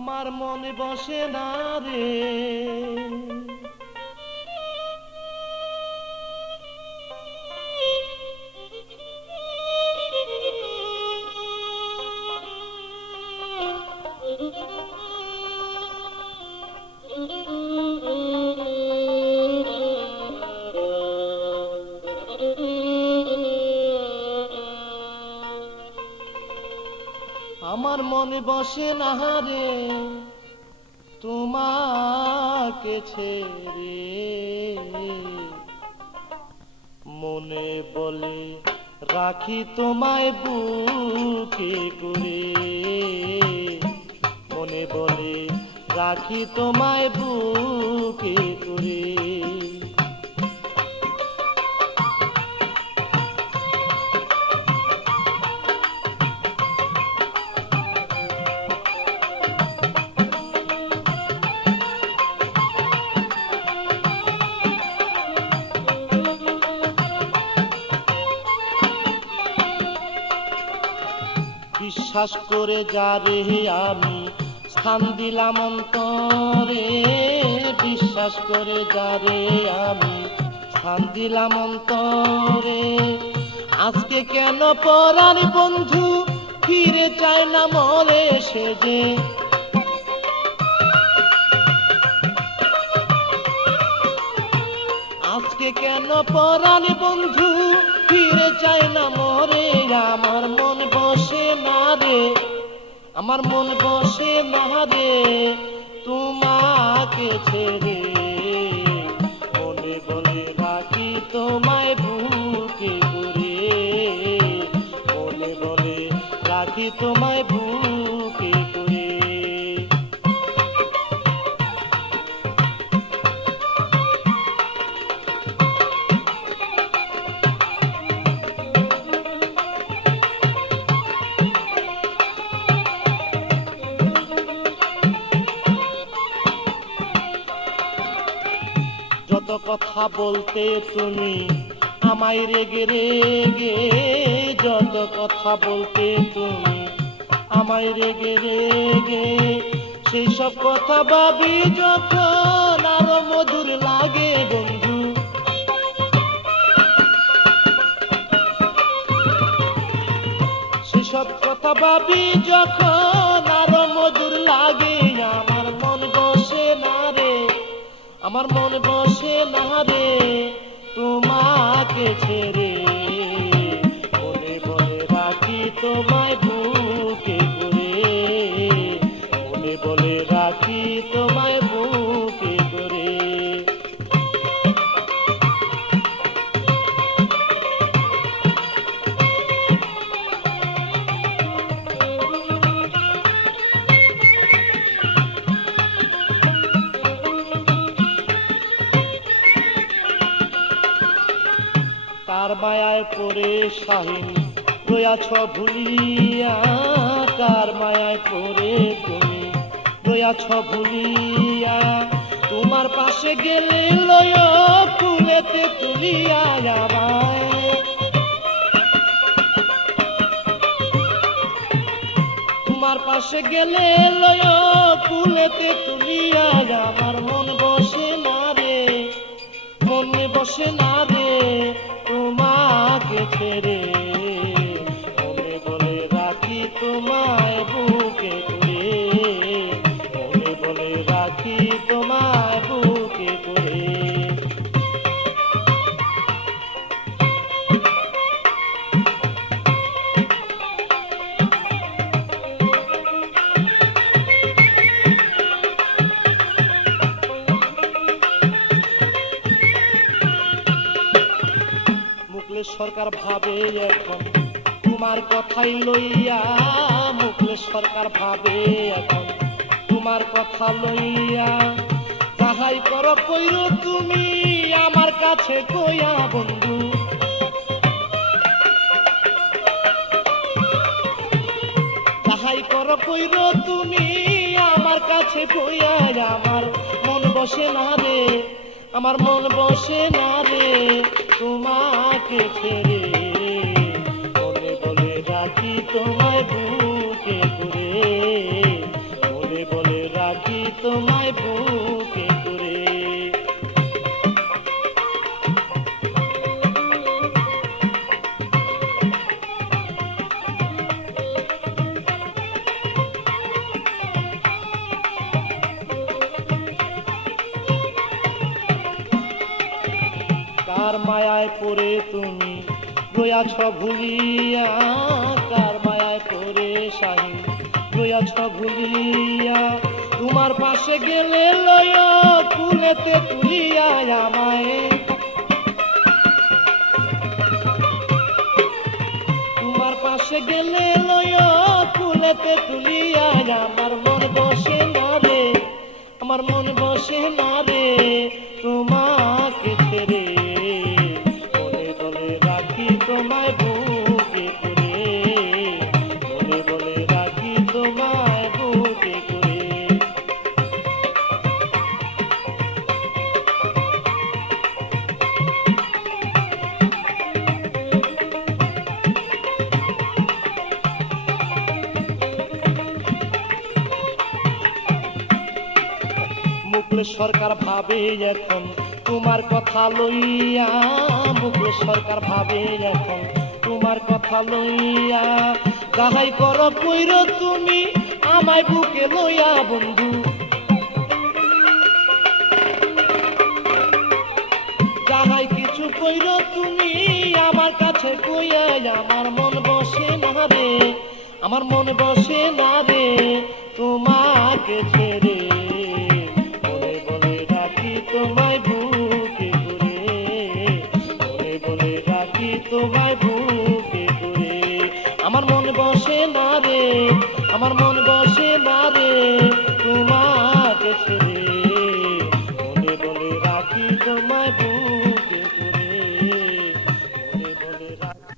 আমার মনে বসে না রে। আমার মনে বসে না রে তোমাকে ছেড়ে, মনে বলে রাখি তোমায় বুকে করে, মনে বলে রাখি তোমায় বুকে করে। বিশ্বাস করে যারে আমি স্থান দিলাম অন্তরে, বিশ্বাস করে যারে আমি স্থান দিলাম অন্তরে, আজকে কেন পরাণ বন্ধু ফিরে চায় না মরে সে যে। আজকে কেন পরাণ বন্ধু ফিরে চায় না মরে, আমার মন বসে না রে, আমার মন বসে না রে তোমাকে ছেড়ে, মনে বলে রাখি তোমায় বুকে করে, মনে বলে রাখি তোমায় বুকে করে। যত কথা বলতে তুমি আমায় রেগে রেগে, যত কথা বলতে তুমি আমায় রেগে রেগে, সেই সব কথা ভাবি যখন আরো মধুর লাগে বন্ধু। সেসব কথা ভাবি যখন আরো মধুর লাগে, আমার মন বসে না রে, আমার মন বসে না রে তোমাকে ছেড়ে, মনে বলে রাখি তোমায় বুকে করে, মনে বলে রাখি তোমায় বুকে করে। কার মায়ায় পড়ে শাহিন রয়াছ ভুলিয়া, কার মায়ায় পড়ে তুমি রয়াছ ভুলিয়া, তোমার পাশে গেলে লয় ফুলেতে তুলিয়া আমায়, তোমার পাশে গেলে লয় ফুলেতে তুলিয়া, আমার মন বসে না রে, মনে বসে না রে তোমাকে ছেড়ে, মনে বলে রাখি তোমায় বুকে করে, মনে বলে রাখি তোমায় বুকে করে। মুকলেশ সরকার ভাবে এখন তোমার কথাই লইয়া, মুকলেশ সরকার ভাবে এখন তোমার কথা লইয়া, যাহাই করো কইরো তুমি আমার কাছে কইয়া বন্ধু, যাহাই করো কইরো তুমি আমার কাছে কইয়া, আমার মন বসে না রে, আমার মন বসে না রে তোমাকে ছেড়ে, মনে বলে রাখি তোমায় বুকে করে, মনে বলে মায়ায় পড়ে তুমি রয়াছ ভুলিয়া, কার মায়ায় পড়ে শাহিন রয়াছ ভুলিয়া। তোমার পাশে গেলে লয় কুলেতে তুলিয়া আমায়, তোমার পাশে গেলে লয় কুলেতে তুলিয়া। আমার মন বসে না রে, আমার মন বসে না রে তোমাকে ছেড়ে, বলে বলে রাখি তোমায় বুকে করে, বলে বলে রাখি তোমায় বুকে করে। মুকুল সরকার ভাবে এখন তোমার কথা লইয়া, মুকুল সরকার ভাবে এখন তোমার কথা লইয়া। যাহাই করো কইর তুমি আমায় বুকে লইয়া বন্ধু, যাহাই কিছু কইর তুমি আমার কাছে কইয়া। আমার মন বসে না রে, আমার মন বসে না রে তোমাকে